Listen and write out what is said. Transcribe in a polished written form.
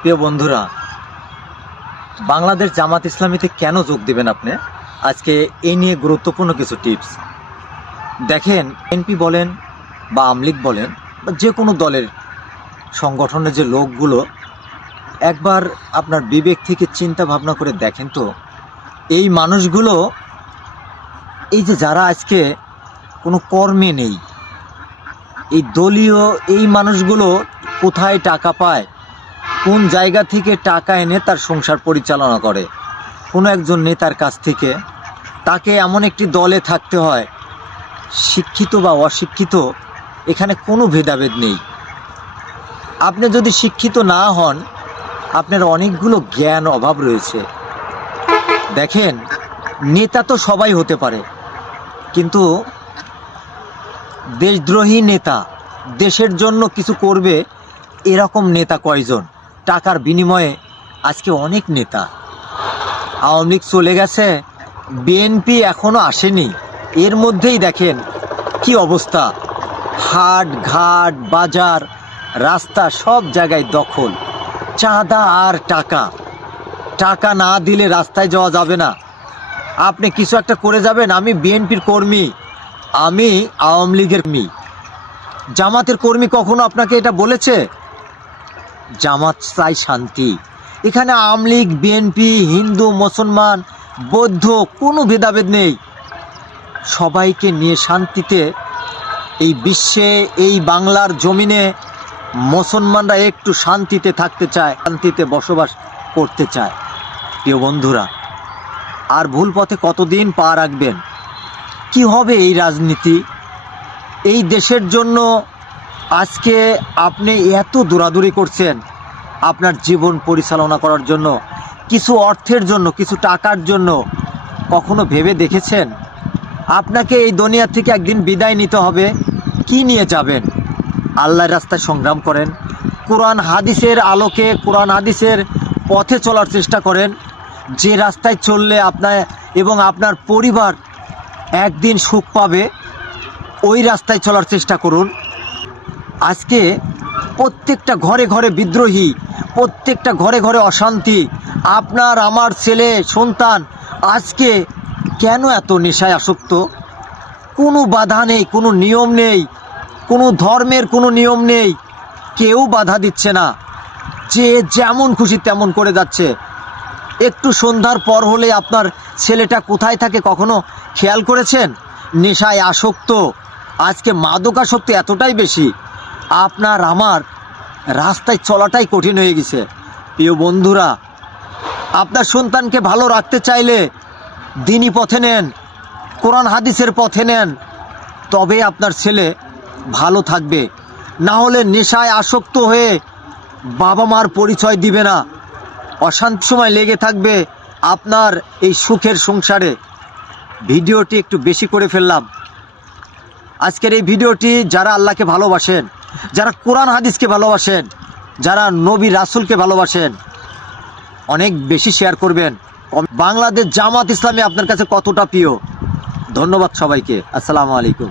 প্রিয় বন্ধুরা, বাংলাদেশ জামাত ইসলামীতে কেন যোগ দেবেন আপনি? আজকে এই নিয়ে গুরুত্বপূর্ণ কিছু টিপস দেখেন। এনপি বলেন বা আওয়ামী লীগ বলেন বা যে কোনো দলের সংগঠনের যে লোকগুলো, একবার আপনার বিবেক থেকে চিন্তা ভাবনা করে দেখেন তো, এই মানুষগুলো, এই যে যারা আজকে কোনো কর্মে নেই, এই দলীয় এই মানুষগুলো কোথায় টাকা পায়, কোন জায়গা থেকে টাকা এনে তার সংসার পরিচালনা করে? কোনো একজন নেতার কাছ থেকে। তাকে এমন একটি দলে থাকতে হয়, শিক্ষিত বা অশিক্ষিত এখানে কোনো ভেদাভেদ নেই। আপনি যদি শিক্ষিত না হন, আপনার অনেকগুলো জ্ঞান অভাব রয়েছে। দেখেন, নেতা তো সবাই হতে পারে, কিন্তু দেশদ্রোহী নেতা, দেশের জন্য কিছু করবে এরকম নেতা কয়জন? টাকার বিনিময়ে আজকে অনেক নেতা। আওয়ামী লীগ চলে গেছে, বিএনপি এখনও আসেনি, এর মধ্যেই দেখেন কি অবস্থা। হাট ঘাট বাজার রাস্তা সব জায়গায় দখল, চাঁদা আর টাকা। টাকা না দিলে রাস্তায় যাওয়া যাবে না। আপনি কিছু একটা করে যাবেন, আমি বিএনপির কর্মী, আমি আওয়ামী লীগের কর্মী। জামাতের কর্মী কখনো আপনাকে এটা বলেছে? জামাত চাই শান্তি। এখানে আওয়ামী লীগ, বিএনপি, হিন্দু, মুসলমান, বৌদ্ধ কোনো ভেদাভেদ নেই। সবাইকে নিয়ে শান্তিতে এই বিশ্বে, এই বাংলার জমিনে মুসলমানরা একটু শান্তিতে থাকতে চায়, শান্তিতে বসবাস করতে চায়। প্রিয় বন্ধুরা, আর ভুল পথে কতদিন পা রাখবেন? কি হবে এই রাজনীতি? এই দেশের জন্য আজকে আপনি এত দৌড়াদৌড়ি করছেন, আপনার জীবন পরিচালনা করার জন্য, কিছু অর্থের জন্য, কিছু টাকার জন্য। কখনো ভেবে দেখেছেন আপনাকে এই দুনিয়া থেকে একদিন বিদায় নিতে হবে? কি নিয়ে যাবেন? আল্লাহর রাস্তায় সংগ্রাম করেন, কোরআন হাদিসের আলোকে, কোরআন হাদিসের পথে চলার চেষ্টা করেন। যে রাস্তায় চললে আপনার এবং আপনার পরিবার একদিন সুখ পাবে, ওই রাস্তায় চলার চেষ্টা করুন। আজকে প্রত্যেকটা ঘরে ঘরে বিদ্রোহী, প্রত্যেকটা ঘরে ঘরে অশান্তি। আপনার আমার ছেলে সন্তান আজকে কেন এত নেশায় আসক্ত? কোনো বাধা নেই, কোনো নিয়ম নেই, কোনো ধর্মের কোনো নিয়ম নেই, কেউ বাধা দিচ্ছে না। যে যেমন খুশি তেমন করে যাচ্ছে। একটু সন্ধ্যার পর হলে আপনার ছেলেটা কোথায় থাকে কখনো খেয়াল করেছেন? নেশায় আসক্ত। আজকে মাদকাসক্তি এতটাই বেশি, আপনার আমার রাস্তায় চলাটাই কঠিন হয়ে গেছে। প্রিয় বন্ধুরা, আপনার সন্তানকে ভালো রাখতে চাইলে দ্বীনি পথে নেন, কোরআন হাদিসের পথে নেন, তবে আপনার ছেলে ভালো থাকবে। না হলে নেশায় আসক্ত হয়ে বাবা মার পরিচয় দিবে না, অশান্তি সময় লেগে থাকবে আপনার এই সুখের সংসারে। ভিডিওটি একটু বেশি করে ফেললাম। আজকের এই ভিডিওটি যারা আল্লাহকে ভালোবাসেন, যারা কোরআন হাদিসকে ভালোবাসেন, যারা নবী রাসূলকে ভালোবাসেন, অনেক বেশি শেয়ার করবেন। বাংলাদেশ জামাত ইসলামী আপনার কাছে কতটা প্রিয়। ধন্যবাদ সবাইকে। আসসালামু আলাইকুম।